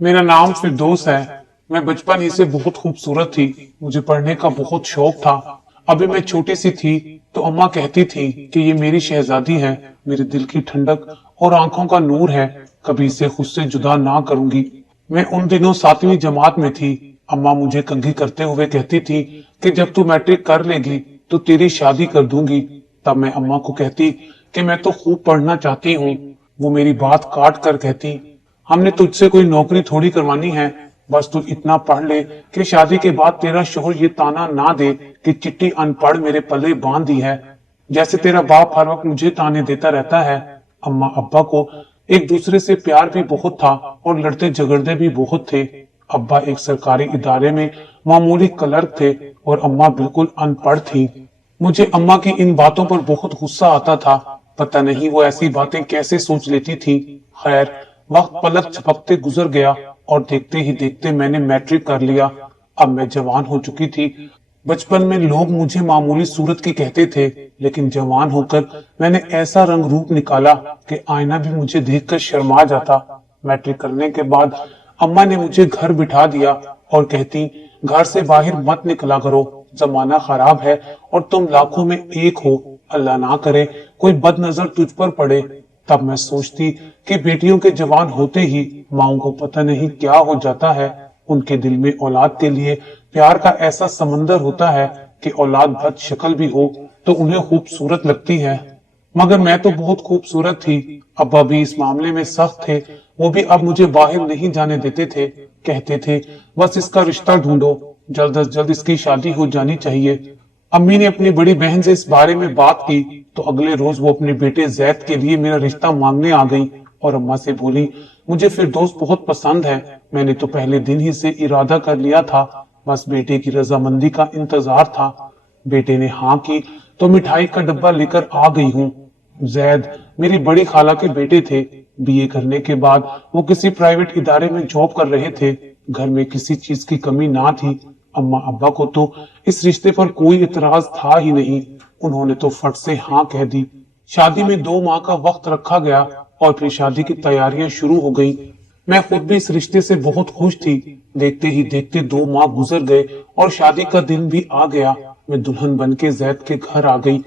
मेरा नाम फिरदौस है। मैं बचपन ही से बहुत खूबसूरत थी। मुझे पढ़ने का बहुत शौक था। अभी मैं छोटी सी थी तो अम्मा कहती थी कि ये मेरी शहजादी है, मेरे दिल की ठंडक और आंखों का नूर है, कभी इसे खुद से जुदा ना करूंगी। मैं उन दिनों 7वीं जमात में थी। अम्मा मुझे कंघी करते हुए कहती थी कि जब तू मैट्रिक कर लेगी तो तेरी शादी कर दूंगी। तब मैं अम्मा को कहती कि मैं तो खूब पढ़ना चाहती हूँ। वो मेरी बात काट कर कहती, हमने तुझसे कोई नौकरी थोड़ी करवानी है, बस तू इतना पढ़ ले कि शादी के बाद तेरा शोहर ये ताना ना दे कि चिट्टी अनपढ़ मेरे पल्ले बांध दी है, जैसे तेरा बाप हर वक्त मुझे ताने देता रहता है। अम्मा अब्बा को एक दूसरे से प्यार भी बहुत था और लड़ते झगड़ते भी बहुत थे। अब्बा एक सरकारी इदारे में मामूली क्लर्क थे और अम्मा बिल्कुल अनपढ़ थी। मुझे अम्मा की इन बातों पर बहुत गुस्सा आता था। पता नहीं वो ऐसी बातें कैसे सोच लेती थी। खैर, वक्त पलक झपकते गुजर गया और देखते ही देखते मैंने मैट्रिक कर लिया। अब मैं जवान हो चुकी थी। बचपन में लोग मुझे मामूली सूरत की कहते थे, लेकिन जवान होकर मैंने ऐसा रंग रूप निकाला कि आईना भी मुझे देखकर शर्मा जाता। मैट्रिक करने के बाद अम्मा ने मुझे घर बिठा दिया और कहती, घर से बाहर मत निकला करो, जमाना खराब है और तुम लाखों में एक हो, अल्लाह ना करे कोई बदनजर तुझ पर पड़े। तब मैं सोचती कि बेटियों के जवान होते ही माओ को पता नहीं क्या हो जाता है। उनके दिल में औलाद के लिए प्यार का ऐसा समंदर होता है कि औलाद बद शक्ल भी हो तो उन्हें खूबसूरत लगती है। मगर मैं तो बहुत खूबसूरत थी। अब्बा भी इस मामले में सख्त थे। वो भी अब मुझे बाहर नहीं जाने देते थे। कहते थे बस इसका रिश्ता ढूंढो, जल्द अज जल्द इसकी शादी हो जानी चाहिए। अम्मी ने अपनी बड़ी बहन से इस बारे में बात की तो अगले रोज वो अपने बेटे जैद के लिए मेरा रिश्ता मांगने आ गई और अम्मा से बोली, मुझे फिरदौस बहुत पसंद है। मैंने तो पहले दिन ही से इरादा कर लिया था, बस बेटे की रजामंदी का इंतजार था। बेटे ने हाँ की तो मिठाई का डब्बा लेकर आ गई हूँ। जैद मेरी बड़ी खाला के बेटे थे। बीए करने के बाद वो किसी प्राइवेट इदारे में जॉब कर रहे थे। घर में किसी चीज की कमी ना थी। अम्मा अब्बा को तो इस रिश्ते पर कोई इतराज था ही नहीं। उन्होंने तो फट से हाँ कह दी। शादी में 2 माह का वक्त रखा गया और फिर शादी की तैयारियां शुरू हो गई। मैं खुद भी इस रिश्ते से बहुत खुश थी। देखते ही देखते 2 माह गुजर गए और शादी का दिन भी आ गया। मैं दुल्हन बन के जैद के घर आ गई।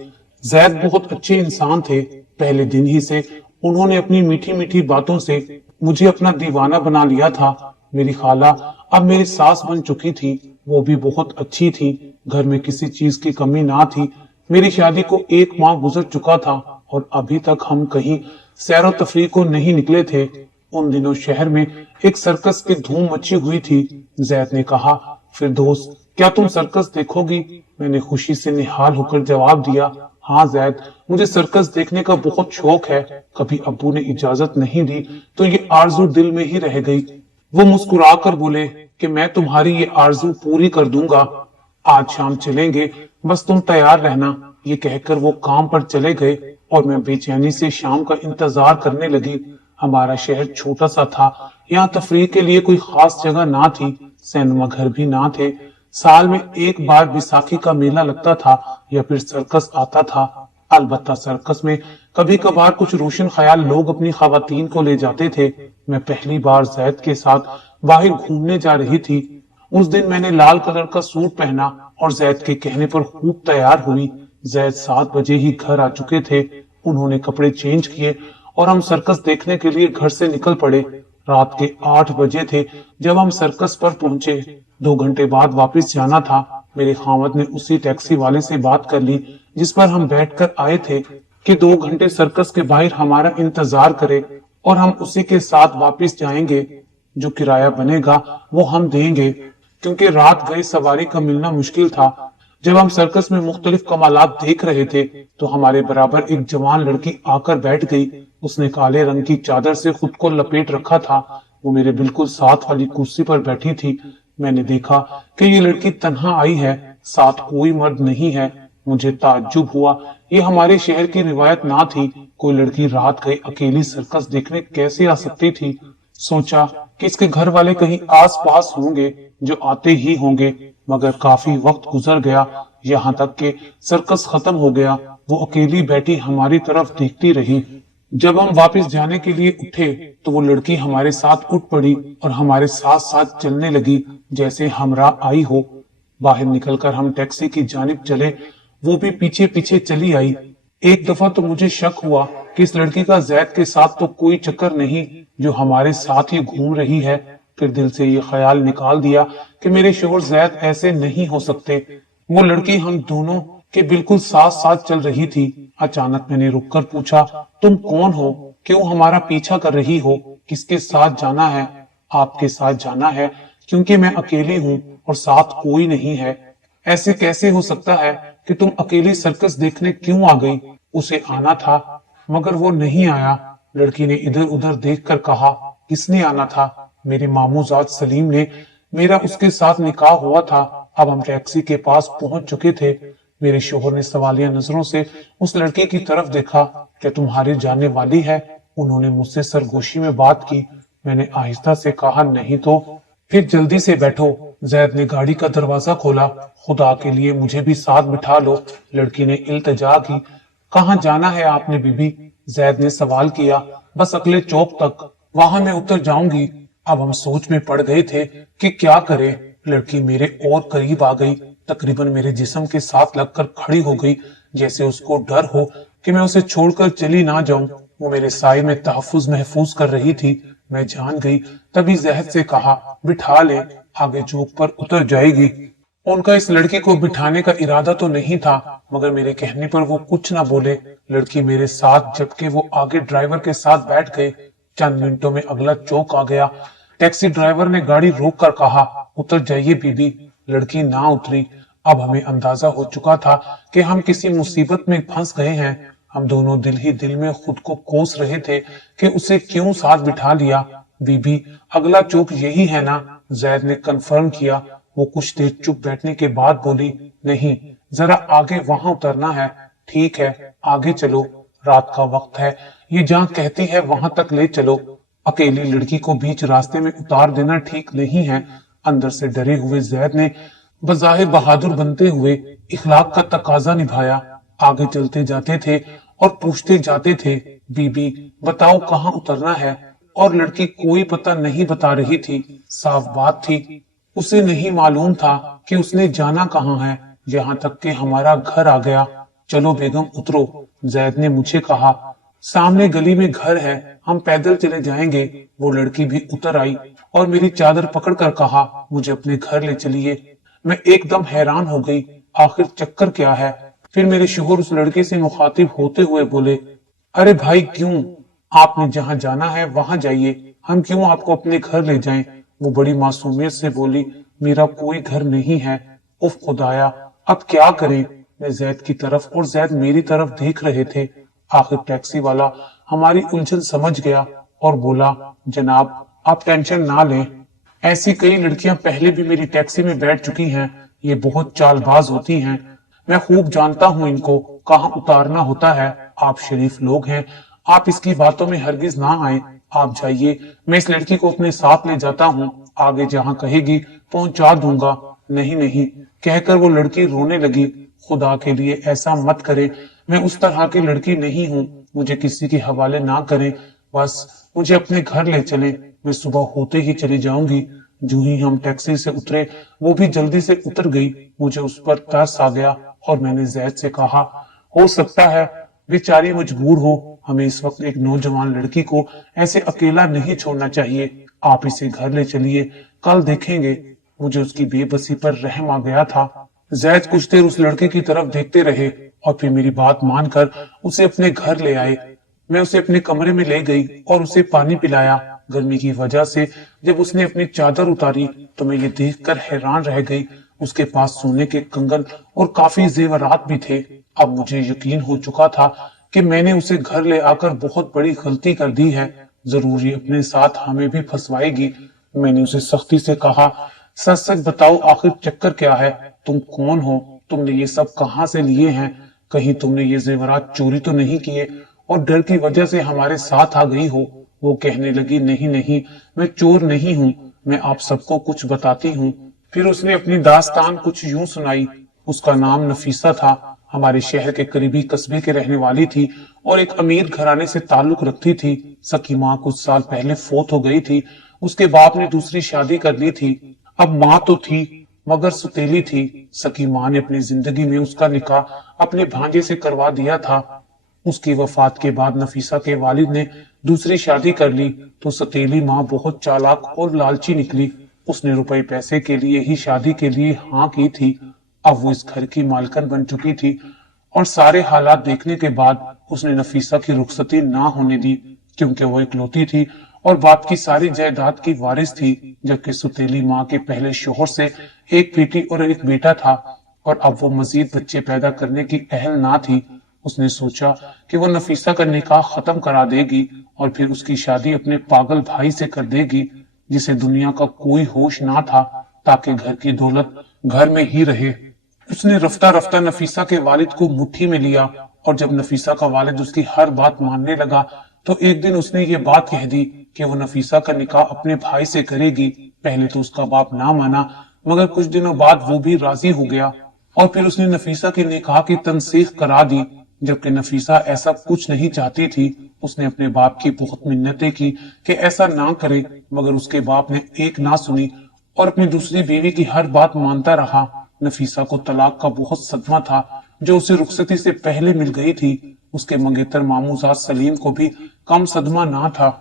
जैद बहुत अच्छे इंसान थे। पहले दिन ही से उन्होंने अपनी मीठी मीठी बातों से मुझे अपना दीवाना बना लिया था। मेरी खाला अब मेरी सास बन चुकी थी। वो भी बहुत अच्छी थी। घर में किसी चीज की कमी ना थी। मेरी शादी को 1 माह गुजर चुका था और अभी तक हम कहीं सैरो तफरीह को नहीं निकले थे। उन दिनों शहर में एक सर्कस की धूम मची हुई थी। जैद ने कहा, फिरदौस क्या तुम सर्कस देखोगी? मैंने खुशी से निहाल होकर जवाब दिया, हाँ जैद, मुझे सर्कस देखने का बहुत शौक है। कभी अब्बू ने इजाजत नहीं दी तो ये आरजू दिल में ही रह गई। वो मुस्कुरा कर बोले कि मैं तुम्हारी ये आरजू पूरी कर दूंगा। आज शाम चलेंगे, बस तुम तैयार रहना। ये कहकर वो काम पर चले गए और मैं बेचैनी से शाम का इंतजार करने लगी। हमारा शहर छोटा सा था। यहाँ तफरीह के लिए कोई खास जगह ना थी। सिनेमा घर भी ना थे। साल में 1 बार बैसाखी का मेला लगता था या फिर सर्कस आता था। अलबत्ता सर्कस में कभी कभार कुछ रोशन ख्याल लोग अपनी खवातीन को ले जाते थे। मैं पहली बार जैद के साथ बाहर घूमने जा रही थी। उस दिन मैंने लाल कलर का सूट पहना और जैद के कहने पर खूब तैयार हुई। जैद 7 बजे ही घर आ चुके थे। उन्होंने कपड़े चेंज किए और हम सर्कस देखने के लिए घर से निकल पड़े। रात के 8 बजे थे जब हम सर्कस पर पहुंचे। 2 घंटे बाद वापस जाना था। मेरे खामद ने उसी टैक्सी वाले से बात कर ली जिस पर हम बैठकर आए थे कि 2 घंटे सर्कस के बाहर हमारा इंतजार करे और हम उसी के साथ वापस जाएंगे। जो किराया बनेगा वो हम देंगे, क्योंकि रात गए सवारी का मिलना मुश्किल था। जब हम सर्कस में मुख्तलिफ कमालात देख रहे थे तो हमारे बराबर एक जवान लड़की आकर बैठ गई। उसने काले रंग की चादर से खुद को लपेट रखा था। वो मेरे बिल्कुल साथ वाली कुर्सी पर बैठी थी। मैंने देखा कि ये लड़की तन्हा आई है, साथ कोई मर्द नहीं है। मुझे ताज्जुब हुआ। ये हमारे शहर की रिवायत ना थी। कोई लड़की रात गए अकेली सर्कस देखने कैसे आ सकती थी? सोचा कि इसके घर वाले कहीं आस पास होंगे जो आते ही होंगे। मगर काफी वक्त गुजर गया, यहाँ तक कि सर्कस खत्म हो गया। वो अकेली बैठी हमारी तरफ देखती रही। जब हम वापस जाने के लिए उठे तो वो लड़की हमारे साथ उठ पड़ी और हमारे साथ साथ चलने लगी जैसे हमरा आई हो। बाहर निकलकर हम टैक्सी की जानिब चले, वो भी पीछे पीछे चली आई। एक दफा तो मुझे शक हुआ कि इस लड़की का जैद के साथ तो कोई चक्कर नहीं जो हमारे साथ ही घूम रही है। फिर दिल से ये ख्याल निकाल दिया कि मेरे शोहर जैद ऐसे नहीं हो सकते। वो लड़की हम दोनों के बिल्कुल साथ साथ चल रही थी। अचानक मैंने रुककर पूछा, तुम कौन हो? क्यों हमारा पीछा कर रही हो? किसके साथ जाना है? आपके साथ जाना है, क्योंकि मैं अकेली हूँ और साथ कोई नहीं है। ऐसे कैसे हो सकता है कि तुम अकेली सर्कस देखने क्यों आ गई? उसे आना था मगर वो नहीं आया। लड़की ने इधर उधर देखकर कहा, किसने आना था? मेरे मामूजाद सलीम ने। मेरा उसके साथ निकाह हुआ था। अब हम टैक्सी के पास पहुंच चुके थे। मेरे शोहर ने सवालिया नजरों से उस लड़की की तरफ देखा। क्या तुम्हारी जाने वाली है? उन्होंने मुझसे सरगोशी में बात की। मैंने आहिस्ता से कहा, नहीं तो। फिर जल्दी से बैठो। जैद ने गाड़ी का दरवाजा खोला। खुदा के लिए मुझे भी साथ बिठा लो, लड़की ने इल्तजा की। कहाँ जाना है आपने बीबी? जैद ने सवाल किया। बस अगले चौक तक, वहां मैं उतर जाऊंगी। अब हम सोच में पड़ गए थे कि क्या करें। लड़की मेरे और करीब आ गई, तकरीबन मेरे जिस्म के साथ लगकर खड़ी हो गई, जैसे उसको डर हो कि मैं उसे छोड़कर चली ना जाऊं। वो मेरे साए में तहफ्फुज महफूज कर रही थी। मैं जान गई। तभी जहद से कहा, बिठा ले, आगे चौक पर उतर जाएगी। उनका इस लड़की को बिठाने का इरादा तो नहीं था, मगर मेरे कहने पर वो कुछ ना बोले। लड़की मेरे साथ, जबकि वो आगे ड्राइवर के साथ बैठ गए। चंद मिनटों में अगला चौक आ गया। टैक्सी ड्राइवर ने गाड़ी रोक कर कहा, उतर जाइए बीबी। लड़की ना उतरी। अब हमें अंदाजा हो चुका था कि हम किसी मुसीबत में फंस गए हैं। हम दोनों दिल ही दिल में खुद को कोस रहे थे कि उसे क्यों साथ बिठा लिया। बीबी, अगला चौक यही है ना? जैद ने कंफर्म किया। वो कुछ देर चुप बैठने के बाद बोली, नहीं, जरा आगे वहां उतरना है। ठीक है, आगे चलो, रात का वक्त है, ये जहाँ कहती है वहां तक ले चलो। अकेली लड़की को बीच रास्ते में उतार देना ठीक नहीं है। अंदर से डरे हुए जैद ने बज़ाहिर बहादुर बनते हुए इखलाक का तकाजा निभाया। आगे चलते जाते थे और पूछते जाते थे, बीबी बताओ कहाँ उतरना है? और लड़की कोई पता नहीं बता रही थी। साफ बात थी, उसे नहीं मालूम था कि उसने जाना कहाँ है। यहाँ तक कि हमारा घर आ गया। चलो बेगम उतरो, जैद ने मुझे कहा। सामने गली में घर है, हम पैदल चले जाएंगे। वो लड़की भी उतर आई और मेरी चादर पकड़कर कहा, मुझे अपने घर ले चलिए। मैं एकदम हैरान हो गई, आखिर चक्कर क्या है? फिर मेरे शोहर उस लड़के से मुखातिब होते हुए बोले, अरे भाई क्यों? आपने जहाँ जाना है वहां जाइए, हम क्यों आपको अपने घर ले जाएं? वो बड़ी मासूमियत से बोली, मेरा कोई घर नहीं है। उफ खुदाया, अब क्या करें? मैं जैद की तरफ और जैद मेरी तरफ देख रहे थे। आखिर टैक्सी वाला हमारी उलझन समझ गया और बोला, जनाब आप टेंशन ना लें, ऐसी कई लड़कियां पहले भी मेरी टैक्सी में बैठ चुकी हैं। ये बहुत चालबाज होती हैं, मैं खूब जानता हूँ इनको कहाँ उतारना होता है। आप शरीफ लोग हैं, आप इसकी बातों में हरगिज ना आए। आप जाइए, मैं इस लड़की को अपने साथ ले जाता हूँ, आगे जहाँ कहेगी पहुंचा दूंगा। नहीं नहीं, कहकर वो लड़की रोने लगी। खुदा के लिए ऐसा मत करे, मैं उस तरह की लड़की नहीं हूँ, मुझे किसी के हवाले ना करें, बस मुझे अपने घर ले चले, मैं सुबह होते ही चली जाऊंगी। जो ही हम टैक्सी से उतरे, वो भी जल्दी से उतर गई। मुझे उस पर तरस आ गया और मैंने जैद से कहा, हो सकता है बेचारी मजबूर हो, हमें इस वक्त एक नौजवान लड़की को ऐसे अकेला नहीं छोड़ना चाहिए। आप इसे घर ले चलिए, कल देखेंगे। मुझे उसकी बेबसी पर रहम आ गया था। जैद कुछ देर उस लड़के की तरफ देखते रहे और फिर मेरी बात मानकर उसे अपने घर ले आए। मैं उसे अपने कमरे में ले गई और उसे पानी पिलाया। गर्मी की वजह से जब उसने अपनी चादर उतारी तो मैं ये देखकर हैरान रह गई, उसके पास सोने के कंगन और काफी जेवरात भी थे। अब मुझे यकीन हो चुका था कि मैंने उसे घर ले आकर बहुत बड़ी गलती कर दी है। जरूर ये अपने साथ हमें भी फंसवाएगी। मैंने उसे सख्ती से कहा, सच सच बताओ आखिर चक्कर क्या है? तुम कौन हो? तुमने ये सब कहाँ से लिए हैं? कहीं तुमने ये जेवरात चोरी तो नहीं किए और डर की वजह से हमारे साथ आ गई हो? वो कहने लगी, नहीं नहीं, मैं चोर नहीं हूँ, मैं आप सबको कुछ बताती हूँ। फिर उसने अपनी दास्तान कुछ यूं सुनाई। उसका नाम नफीसा था। ہمارے شہر کے قریبی قصبے کے رہنے والی تھی اور ایک امیر گھرانے سے تعلق رکھتی تھی۔ سکی ماں کچھ سال پہلے فوت ہو گئی تھی۔ اس کے باپ نے دوسری شادی کر لی تھی۔ اب ماں تو تھی مگر ستیلی تھی۔ سکی ماں نے اپنی زندگی میں اس کا نکاح اپنے بھانجے سے کروا دیا تھا۔ اس کی وفات کے بعد نفیسہ کے والد نے دوسری شادی کر لی تو ستیلی ماں بہت چالاک اور لالچی نکلی۔ اس نے روپے پیسے کے لیے ہی شادی کے لیے ہاں کی تھی۔ اب وہ اس گھر کی مالکن بن چکی تھی اور سارے حالات دیکھنے کے بعد اس نے نفیسہ کی رخصتی نہ ہونے دی، کیونکہ وہ اکلوتی تھی اور باپ کی ساری جائیداد کی وارث تھی، جبکہ ستیلی ماں کے پہلے شوہر سے ایک بیٹی اور ایک بیٹا تھا اور اب وہ مزید بچے پیدا کرنے کی اہل نہ تھی۔ اس نے سوچا کہ وہ نفیسہ کا نکاح ختم کرا دے گی اور پھر اس کی شادی اپنے پاگل بھائی سے کر دے گی جسے دنیا کا کوئی ہوش نہ تھا، تاکہ گھر کی دولت گھر میں ہی رہے۔ اس نے رفتہ رفتہ نفیسہ کے والد کو مٹھی میں لیا اور جب نفیسہ کا والد اس کی ہر بات ماننے لگا تو ایک دن اس نے یہ بات کہہ دی کہ وہ نفیسہ کا نکاح اپنے بھائی سے کرے گی۔ پہلے تو اس کا باپ نہ مانا مگر کچھ دنوں بعد وہ بھی راضی ہو گیا اور پھر اس نے نفیسہ کے نکاح کی تنسیخ کرا دی، جبکہ نفیسہ ایسا کچھ نہیں چاہتی تھی۔ اس نے اپنے باپ کی بہت منتیں کی کہ ایسا نہ کرے مگر اس کے باپ نے ایک نہ سنی اور اپنی دوسری بیوی کی ہر بات مانتا رہا۔ نفیسہ کو طلاق کا بہت صدمہ تھا جو اسے رخصتی سے پہلے مل گئی تھی۔ اس کے منگیتر ماموزاد سلیم کو بھی کم صدمہ نہ تھا،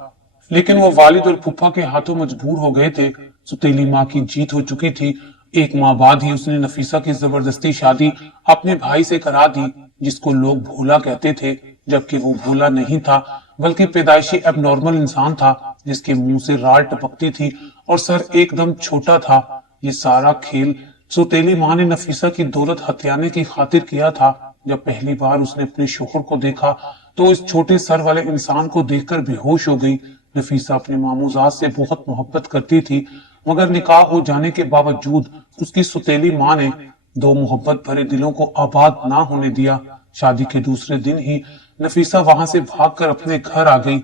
لیکن وہ والد اور پھپھا کے ہاتھوں مجبور ہو گئے تھے۔ ستیلی ماں کی جیت ہو چکی تھی۔ ایک ماہ بعد ہی اس نے نفیسہ کی زبردستی شادی اپنے بھائی سے کرا دی، جس کو لوگ بھولا کہتے تھے، جبکہ وہ بھولا نہیں تھا بلکہ پیدائشی اب نارمل انسان تھا، جس کے منہ سے رال ٹپکتی تھی اور سر ایک دم چھوٹا تھا۔ یہ سارا کھیل ستیلی ماں نے نفیسہ کی دولت ہتھیانے کی خاطر کیا تھا۔ جب پہلی بار اس نے اپنے شوہر کو دیکھا تو اس چھوٹے سر والے انسان کو دیکھ کر بے ہوش ہو گئی۔ نفیسہ اپنے ماموزاد سے بہت محبت کرتی تھی مگر نکاح ہو جانے کے باوجود اس کی ستیلی ماں نے دو محبت بھرے دلوں کو آباد نہ ہونے دیا۔ شادی کے دوسرے دن ہی نفیسہ وہاں سے بھاگ کر اپنے گھر آ گئی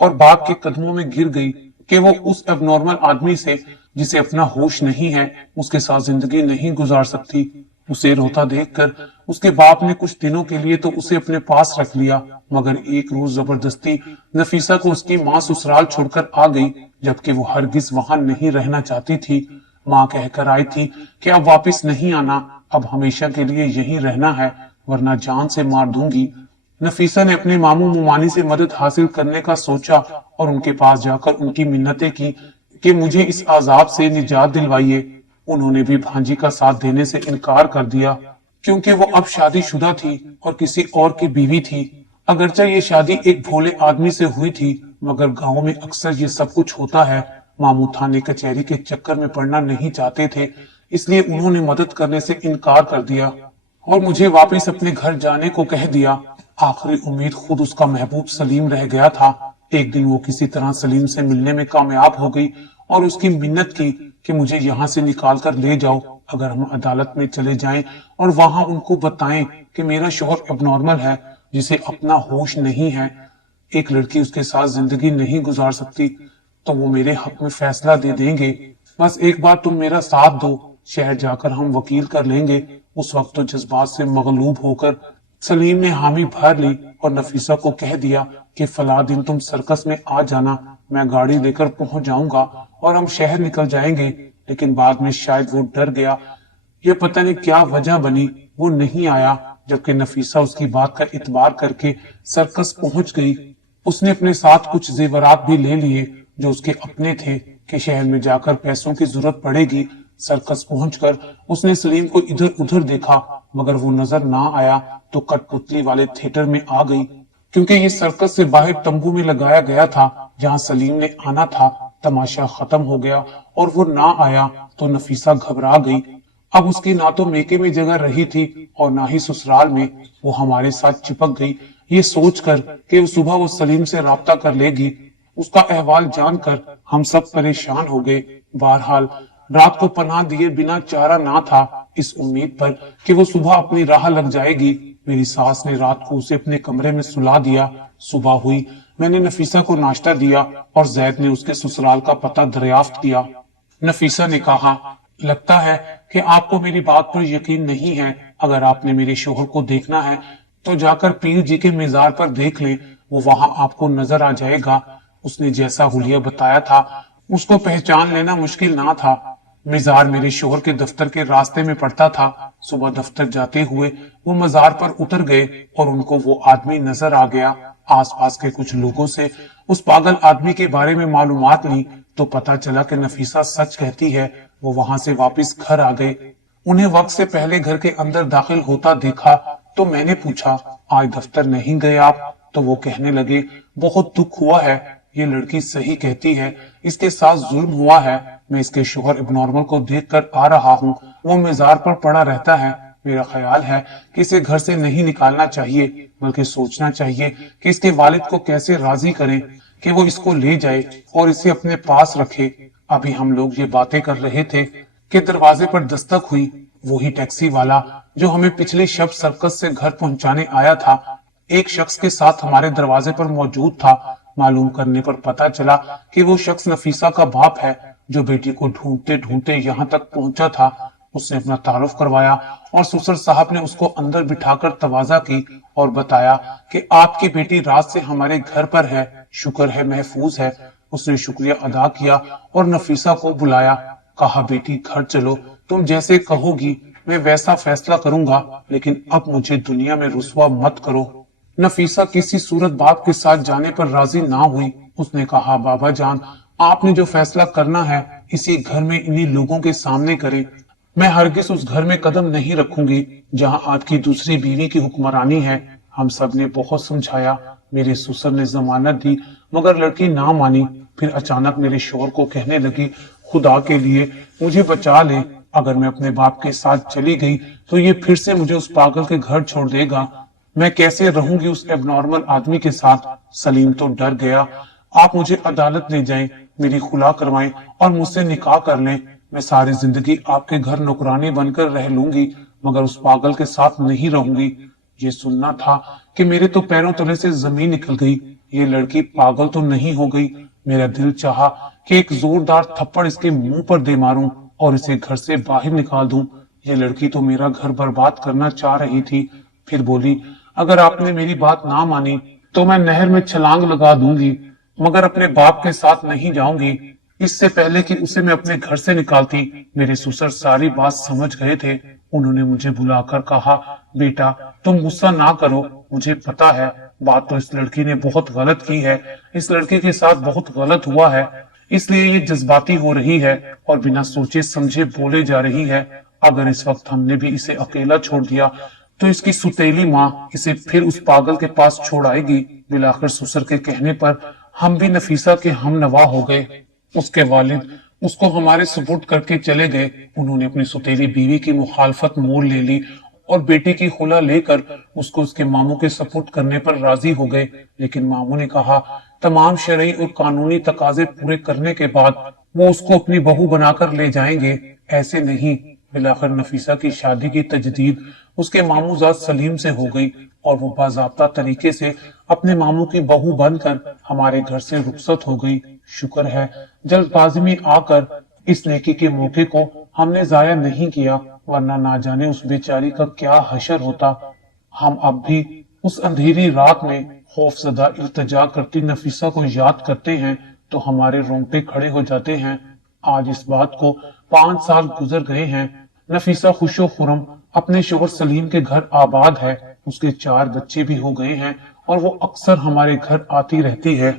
اور باپ کے قدموں میں گر گئی کہ وہ اس اب نارمل آدمی سے جسے اپنا ہوش نہیں ہے اس کے ساتھ زندگی نہیں گزار سکتی۔ اسے روتا دیکھ کر اس کے باپ نے کچھ دنوں کے لیے تو اسے اپنے پاس رکھ لیا مگر ایک روز زبردستی نفیسہ کو اس کی ماں سسرال چھوڑ کر آ گئی، جبکہ وہ ہرگز وہاں نہیں رہنا چاہتی تھی۔ ماں کہہ کر آئی تھی کہ اب واپس نہیں آنا، اب ہمیشہ کے لیے یہیں رہنا ہے ورنہ جان سے مار دوں گی۔ نفیسہ نے اپنے ماموں ممانی سے مدد حاصل کرنے کا سوچا اور ان کے پاس جا کر ان کی منتیں کی کہ مجھے اس عذاب سے نجات دلوائیے۔ انہوں نے بھی بھانجی کا ساتھ دینے سے انکار کر دیا کیونکہ وہ اب شادی شدہ تھی اور کسی اور کی بیوی تھی۔ اگرچہ یہ شادی ایک بھولے آدمی سے ہوئی تھی مگر گاؤں میں اکثر یہ سب کچھ ہوتا ہے۔ ماموں تھانے کچہری کے چکر میں پڑنا نہیں چاہتے تھے، اس لیے انہوں نے مدد کرنے سے انکار کر دیا اور مجھے واپس اپنے گھر جانے کو کہہ دیا۔ آخری امید خود اس کا محبوب سلیم رہ گیا تھا۔ ایک دن وہ کسی طرح سلیم سے ملنے میں کامیاب ہو گئی اور اس کی منت کی کہ مجھے یہاں سے نکال کر لے جاؤ، اگر ہم عدالت میں چلے جائیں اور وہاں ان کو بتائیں کہ میرا شوہر اب نارمل ہے جسے اپنا ہوش نہیں ہے، ایک لڑکی اس کے ساتھ زندگی نہیں گزار سکتی، تو وہ میرے حق میں فیصلہ دے دیں گے۔ بس ایک بار تم میرا ساتھ دو، شہر جا کر ہم وکیل کر لیں گے۔ اس وقت تو جذبات سے مغلوب ہو کر سلیم نے حامی بھر لی اور نفیسہ کو کہہ دیا کہ فلاں دن تم سرکس میں آ جانا، میں گاڑی لے کر پہنچ جاؤں گا اور ہم شہر نکل جائیں گے۔ لیکن بعد میں شاید وہ ڈر گیا، یہ پتہ نہیں کیا وجہ بنی، وہ نہیں آیا، جبکہ نفیسہ اس کی بات کا اعتبار کر کے سرکس پہنچ گئی۔ اس نے اپنے ساتھ کچھ زیورات بھی لے لیے جو اس کے اپنے تھے کہ شہر میں جا کر پیسوں کی ضرورت پڑے گی۔ سرکس پہنچ کر اس نے سلیم کو ادھر ادھر دیکھا مگر وہ نظر نہ آیا تو کٹ پتلی والے تھیٹر میں آ گئی، کیونکہ یہ سرکس سے باہر تمبو میں لگایا گیا تھا جہاں سلیم نے آنا تھا۔ تماشا ختم ہو گیا اور وہ نہ آیا تو نفیسہ گھبرا گئی۔ اب اس کی نہ تو میکے میں جگہ رہی تھی اور نہ ہی سسرال میں، وہ ہمارے ساتھ چپک گئی یہ سوچ کر کہ صبح وہ سلیم سے رابطہ کر لے گی۔ اس کا احوال جان کر ہم سب پریشان ہو گئے۔ بہرحال رات کو پناہ دیے بنا چارہ نہ تھا، اس امید پر کہ وہ صبح اپنی راہ لگ جائے گی۔ میری ساس نے رات کو اسے اپنے کمرے میں سلا دیا۔ صبح ہوئی، میں نے نفیسہ کو ناشتہ دیا اور زید نے اس کے سسرال کا پتہ دریافت کیا۔ نفیسہ نے کہا، لگتا ہے کہ آپ کو میری بات پر یقین نہیں ہے अगर आपने मेरे शोहर को देखना है तो जाकर पीर जी के मजार पर देख लें, वो वहां आपको नजर आ जाएगा। उसने जैसा हुलिया बताया था उसको पहचान लेना मुश्किल ना था। मजार मेरे शोहर के दफ्तर के रास्ते में पड़ता था। सुबह दफ्तर जाते हुए वो मजार पर उतर गए और उनको वो आदमी नजर आ गया। आसपास के कुछ लोगों से उस पागल आदमी के बारे में मालूमात ली तो पता चला कि नफीसा सच कहती है। वो वहां से वापस घर आ गए। उन्हें वक्त से पहले घर के अंदर दाखिल होता देखा तो मैंने पूछा, आज दफ्तर नहीं गए आप? तो वो कहने लगे, बहुत दुख हुआ है, ये लड़की सही कहती है, इसके साथ जुल्म हुआ है। मैं इसके शोहर इब्नॉर्मल को देखकर आ रहा हूँ, वो मजार पर पड़ा रहता है। मेरा ख्याल है कि इसे घर से नहीं निकालना चाहिए, बल्कि सोचना चाहिए कि इसके वालिद को कैसे राजी करें कि वो इसको ले जाए और इसे अपने पास रखे। अभी हम लोग ये बातें कर रहे थे कि दरवाजे पर दस्तक हुई। वही टैक्सी वाला जो हमें पिछले शब सर्कस से घर पहुंचाने आया था, एक शख्स के साथ हमारे दरवाजे पर मौजूद था। मालूम करने पर पता चला कि वो शख्स नफीसा का बाप है, जो बेटी को ढूंढते ढूंढते यहाँ तक पहुंचा था। उसने अपना तारुफ करवाया और ससुर साहब ने उसको अंदर बिठाकर तवाजा की और बताया कि आपकी बेटी रात से हमारे घर पर है, शुक्र है महफूज है। उसने शुक्रिया अदा किया और नफीसा को बुलाया। कहा, बेटी घर चलो, तुम जैसे कहोगी मैं वैसा फैसला करूंगा, लेकिन अब मुझे दुनिया में रुसवा मत करो। नफीसा किसी सूरत बाप के साथ जाने पर राजी ना हुई। उसने कहा, बाबा जान, आपने जो फैसला करना है इसी घर में इन्हीं लोगों के सामने करें। मैं हरगिज उस घर में कदम नहीं रखूंगी जहां आपकी दूसरी बीवी की हुक्मरानी है। हम सब ने बहुत समझाया, मेरे ससुर ने जमानत दी, मगर लड़की ना मानी। फिर अचानक मेरे शोहर को कहने लगी, खुदा के लिए मुझे बचा ले, अगर मैं अपने बाप के साथ चली गई तो ये फिर से मुझे उस पागल के घर छोड़ देगा। मैं कैसे रहूंगी उस एबनॉर्मल आदमी के साथ? सलीम तो डर गया। आप मुझे अदालत ले जाएं, मेरी खुला करवाएं और मुझसे निकाह कर लें। मैं सारी जिंदगी आपके घर नौकरानी बनकर रह लूंगी, मगर उस पागल के साथ नहीं रहूंगी। ये सुनना था कि मेरे तो पैरों तले से जमीन निकल गई। ये लड़की पागल तो नहीं हो गई? मेरा दिल चाहा कि एक जोरदार थप्पड़ इसके मुंह पर दे मारूं और इसे घर से बाहर निकाल दूं। ये लड़की तो मेरा घर बर्बाद करना चाह रही थी। फिर बोली, अगर आपने मेरी बात ना मानी तो मैं नहर में छलांग लगा दूंगी, मगर अपने बाप के साथ नहीं जाऊंगी। इससे पहले कि उसे मैं अपने घर से निकालती, मेरे ससुर सारी बात समझ गए थे। उन्होंने मुझे बुलाकर कहा, बेटा तुम गुस्सा ना करो, मुझे पता है बात तो इस लड़की ने बहुत गलत की है, इस लड़के के साथ बहुत गलत हुआ है, इसलिए ये जज्बाती हो रही है और बिना सोचे समझे बोले जा रही है। अगर इस वक्त हमने भी इसे अकेला छोड़ दिया तो इसकी सुतेली माँ इसे फिर उस पागल के पास छोड़ आएगी। बिलाखिर ससुर के कहने पर हम भी नफीसा के हम नवा हो गए। उसके वालिद उसको हमारे सुपुर्द करके चले गए। उन्होंने अपनी सुतेली बीवी की मुखालफत मोल ले ली और बेटी की खुला लेकर उसको उसके मामू के सपुर्द करने पर राजी हो गए। लेकिन मामू ने कहा, तमाम शरई और कानूनी तकाजे पूरे करने के बाद वो उसको अपनी बहू बनाकर ले जाएंगे। ऐसे नहीं। बिलाखिर नफीसा की शादी की तजदीद उसके मामूजाद सलीम से हो गई और वो बाज़ाब्ता तरीके से अपने मामू की बहू बनकर हमारे घर से रुखसत हो गई। शुक्र है जल्दबाजी में आकर इस नेकी के मौके को हमने जाया नहीं किया, वरना ना जाने उस बेचारी का क्या हशर होता। हम अब भी उस अंधेरी रात में खौफजदा इल्तिजा करती नफीसा को याद करते हैं तो हमारे रोंगटे खड़े हो जाते हैं। आज इस बात को 5 साल गुजर गए हैं। नफीसा खुशो खुरम अपने शोहर सलीम के घर आबाद है। उसके 4 बच्चे भी हो गए हैं और वो अक्सर हमारे घर आती रहती है।